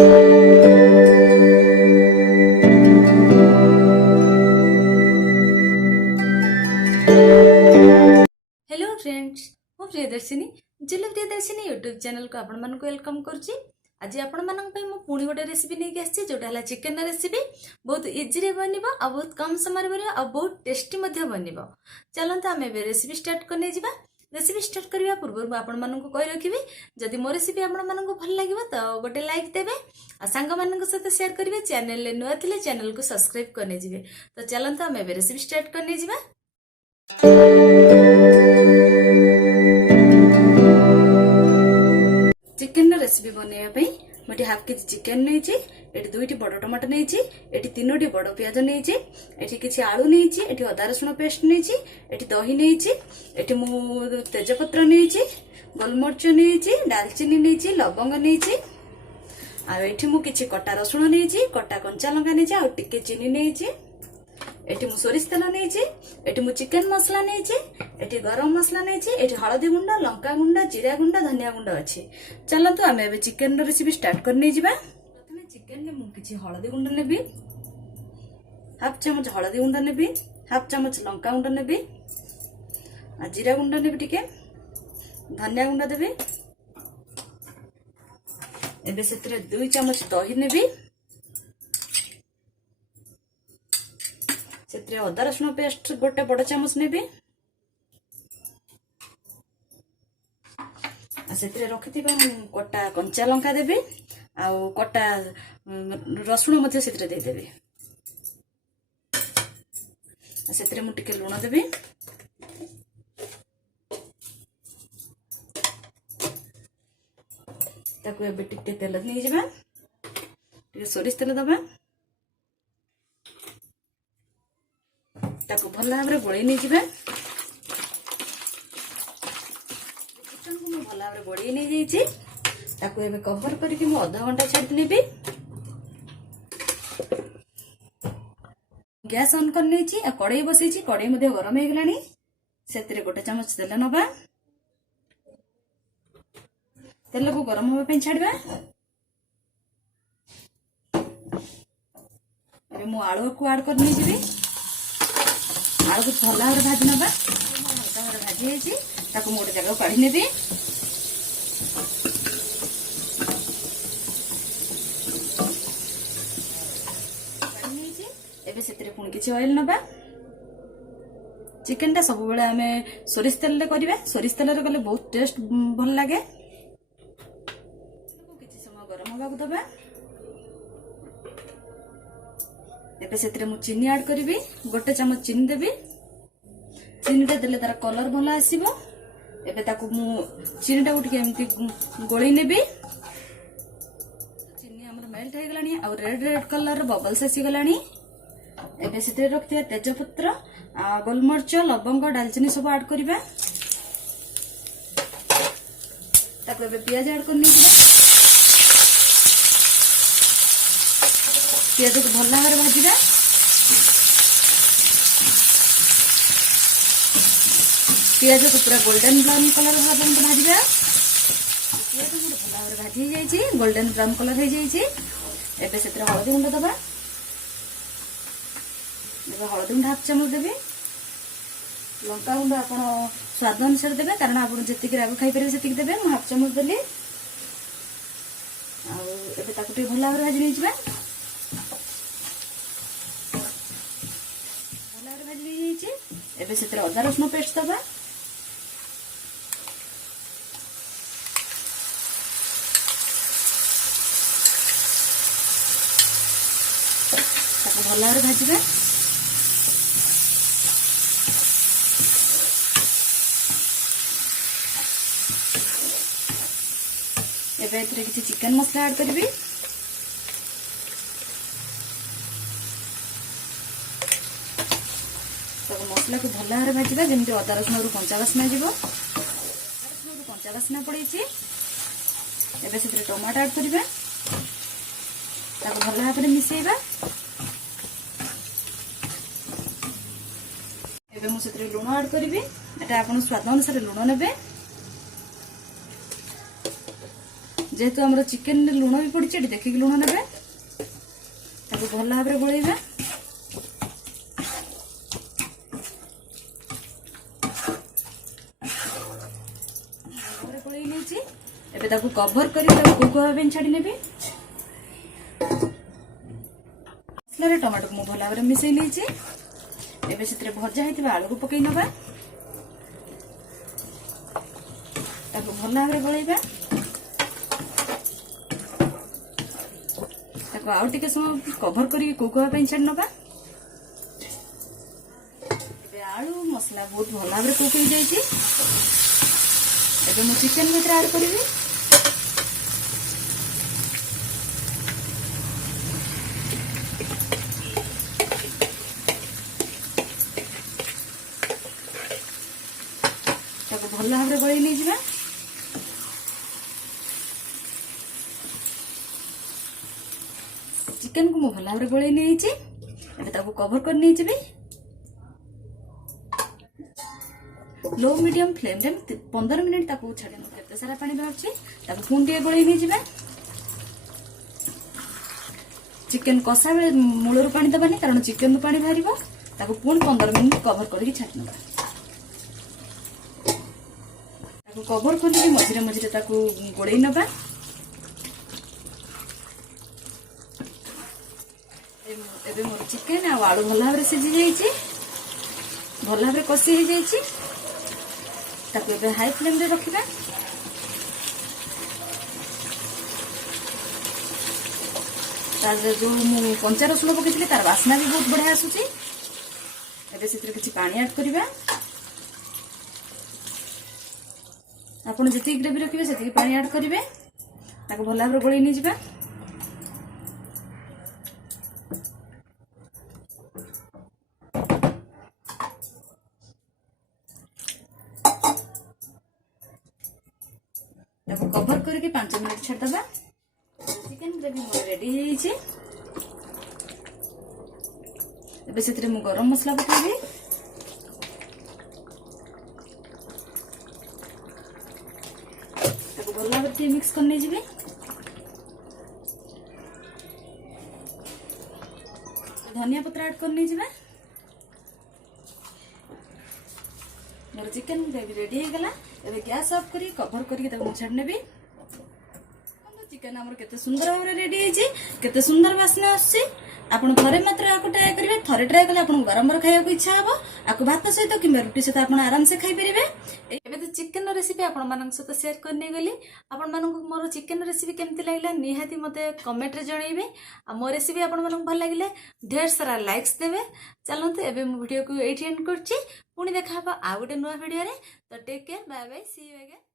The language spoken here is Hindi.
हेलो फ्रेंड्स, मु प्रियदर्शिनी जिले प्रियदर्शिनी यूट्यूब चैनल को आपण मानक वेलकम करुच्ची। आज आपण मानक मु पुणी गोटे रेसिपी नहीं आसी जोटा है चिकेन रेसिपी। बहुत इजी रे बनिबो आ बहुत कम समय रे बनिबो आ बहुत टेस्टी मध्ये बनिबो। चलंत आमे बे रेसिपी स्टार्ट करने जिबा। रेसिपी स्टार्ट करबा पूर्व आपण मानक कहि रखिबी जदि मो रेसिपी आपण मानक भल लागिबो त गोटे लाइक देबे आ संग मानक साथ शेयर करिवे। चैनल ले नुआ थिले चैनल को सब्सक्राइब करने जिबे। तो चलंत आमे बे रेसिपी स्टार्ट करने जिबा। चिकेन रेसिपी बनवाई मुझे हाफ केजी चिकेन नहीं, दुईटी बड़ टमाटो नहीं, तीनोटी बड़ पियाज नहीं, किसी आलू नहीं, अदा रसुण पेस्ट नहीं, दही नहीं, मु तेजपत्र नहीं, गोलमरिच नहीं, डालचीनी नहीं, लवंग नहीं, आठी मु किसी कटा रसुण नहीं, कटा कंचा लंका नहीं, आ टिके चीनी नहीं, एटी मु सोरिष तेल नहीं, एटी मु चिकेन मसला नहीं, एटी गरम मसला नहीं, एटी हळदी गुंड, लंका गुंड, जीरा गुंड, धनिया गुंड अच्छे। चलतु आमे एबे चिकेन रो रेसिपी स्टार्ट करने जिबा। प्रथमे चिकेन ने मु किछि हळदी गुंड नेबी, हाफ चमच हळदी गुंड नेबी, हाफ चमच लंका गुंड नेबी, आ जीरा गुंड नेबी टिके, धनिया गुंड देबी। एबे सेतरे 2 चमच दही नेबी, से अदा रसुण पेस्ट गोटे बड़ चामच नेबी, से रखि कटा कंचा लंका देबी, आउ कटा रसुण मध्य से देदेबी। से मु टिके लुण देबी, ताकू एबे टिके तेल नहीं जिबा, टिके सोरिष तेल दबा, ताकू भल भाव गोली नहीं जिबा। चिकन को भल भाव गोली नहीं जाइए, ताकू एबे कवर करके मु आधा घंटा छाड़ी नेबी। गैस ऑन कर नहीं आ कड़ाई बसई, कड़ाई मध्ये गरम हो गलानी, सेतरे गोटे चमच तेल नबा, तेल को गरम होबे पे छाड़बा। एबे मु आलू को ऐड कर नहीं जिबी, आलू को भल भाव भाजी ना, हल्का भाव भाजी गोटे जगह काढ़ी नेबी। एबे सेतरे पुणी किछि ऑयल नबा। चिकेन टा सब बेले आमे सोरिष तेल रे करिवे, सोरिष तेल रे कले बहुत टेस्ट भल लागे। किछि समय गरम होबा को दबा। एबे सेतरे मु चीनी ऐड करिवि, गोटे चमच चीनी देबी। चीनी टा देले तार कलर भल आसीबो। एबे ताकू मु चीनी टा उठके एमती गोळी नेबी। चीनी हमर मेल्ट हे गलानी आ रेड रेड कलर बबल्स आसी गलानी। एबे सेतरे रखथिया तेजपत्र, गोलमरिच, लवंग, डालचीनी सब ऐड करिबा। ताकू एबे पियाज ऐड करनी दिबा। पियाज को भल भाव भाजिबा। पियाज को पूरा गोल्डन ब्राउन कलर भाजिबा। पियाज भल भाव भाजी जाइए, गोल्डन ब्राउन कलर हो जाइए। एबे सेतरे हळदी गुंड दबा। हळदी गुंड हाफ चमच देबे, लंका गुंड आपण स्वाद अनुसार देबे, कारण आपण जतिक राग खाई परिबे सेतिक देबे। मु हाफ चमच देली। आ एबे ताकू टे भल भाव भाजी नै जिबा। भल भाव भाजी नै जाइए। एबे सेतरे अदा रसुण पेस्ट दबा। ताकू भल भाव भाजिबा। एबे एथरे किछि चिकन मसला ऐड करबी। सब मसला को भल भाव भाजिबा, जेमति अदा रसुण रु कंचा वासना जीवो। रसुण रु कंचा वासना पड़ैछि। एबे सेतरे टमाटो ऐड करबा, ताको भल भाव मिसेइबा। एबे मु सेतरे लुण ऐड करबी। एटा आपण स्वाद अनुसार लुण नेबे। जेहेतु आम चिकेन लुण भी पड़ी देखिक लुण ने भल भाव में गोलैबा। गोलई नहीं एबे कभर कर कुक हवा छाड़ी नेबी। मसला टमाटो को भल भाव में मिसई नहीं एबे से भजा होता आलू को पकई नवा भल भाव में गोलैबा। आउ टे समय कभर करके कुक हवा छाड़ी नवा। आलू मसला बहुत भल भाव में कुक हो जाए। मु चिकेन भीतर ऐड करी भल भाव में गोलई नहीं जावा। चिकेन को भल भाव में गोलई नहीं कभर कर नहीं जी लो मीडियम फ्लेम रे 15 मिनिट ताकू छाड़े केते सारा पानी बाहर पुणी टे गोलई नहीं जावा। चिकेन कषा बेले मूलर पानी दबानी कारण चिकेन पानी बाहर पुणी 15 मिनिट कभर करके छाड़ी नवा। कभर कर मझे मझे गोलई नवा। एबे मोर चिकेन आलू भल भाव में सीझी जाइए भल भाव में कषी हो जाइए। हाई फ्लेम रे रखिबा। जो कंचा रसुण पकई तार बास्ना भी बहुत बढ़िया आसूची। एबे से किछि पानी ऐड करिबा। आपण जति ग्रेवी रखिबे सेति पानी ऐड करिवे ताको भल भाव में गोलई नहीं जिबा। कभर करके 5 minute छाड़दबा। Chicken gravy more ready है। एबे से गरम मसला पकेबी। भल भाव में मिक्स करने जी। धनिया पत्र ऐड करने जी। मोर चिकेन ग्रेवी रेडी हो गला। एबे गैस ऑफ करी कभर करके छाड़ नेबी। चिकेन आमर केते सुंदर भाव रेडी है केते सुंदर बास्ना आसी। आपण थरे मात्र आको ट्राई करिवे। थरे ट्राई कले आपण गरम खाया को इच्छा हबो। आको भात सहित कि रुटी सहित आपण आराम से खाई परिबे। एबे तो चिकेन रेसिपी आपण मानक सहित शेयर करने गली। आपण मानक मोर चिकेन रेसिपी केमति लागला निहाती मते कमेंट रे जणाइबे। आ मोर रेसिपी आपण मानक भल लागिले ढेर सारा लाइक्स देबे। चलंतु एबे मु वीडियो को एठी एंड करछि। पुणी देखा हबा आ गोटे नुवा वीडियो रे। तो take care bye bye see you again.